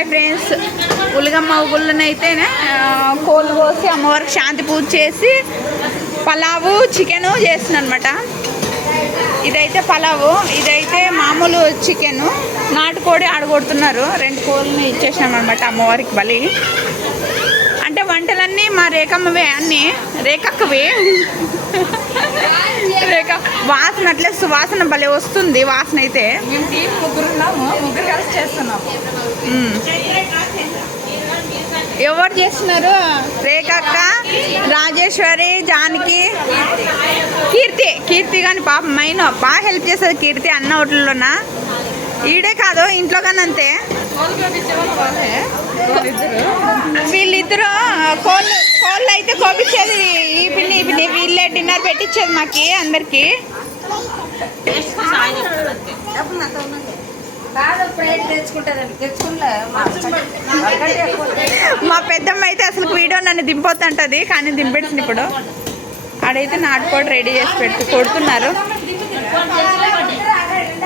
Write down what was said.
Hi friends, ఉలగమ్మ గుళ్ళనైతే కోళ్ళు కోసి అమ్మవారికి శాంతి పూజ చేసి పలావు చికెను చేస్తున్నాను అనమాట. ఇదైతే పలావు, ఇదైతే మామూలు చికెను. నాటుకోడి ఆడగొడుతున్నారు. 2 కోళ్ళని ఇచ్చేసినాం అనమాట అమ్మవారికి బలి. అంటే వంటలన్నీ మా రేఖమ్మవే, అన్నీ రేఖక్కవే. రేఖ వాసన అట్లే సువాసన భలే వస్తుంది. వాసన అయితే ముగ్గురు కలిసి చేస్తున్నాము. ఎవరు చేస్తున్నారు? రేఖక్క, రాజేశ్వరి, జానకి, కీర్తి కానీ పాప మైన్ బాగా హెల్ప్ చేస్తుంది. కీర్తి అన్న హోటల్లోనా ఈడే కాదు ఇంట్లో కానీ అంతే. వీళ్ళిద్దరు కోళ్ళు అయితే కోపించేది ఈ పిన్ని వీళ్ళే డిన్నర్ పెట్టించేది మాకి అందరికి. మా పెద్దమ్మ అయితే అసలు వీడియో నన్ను దింపొద్దంటది, కానీ దింపెట్టింది. ఇప్పుడు ఆడైతే నాటుకోడి రెడీ చేసి కొడుతున్నారు.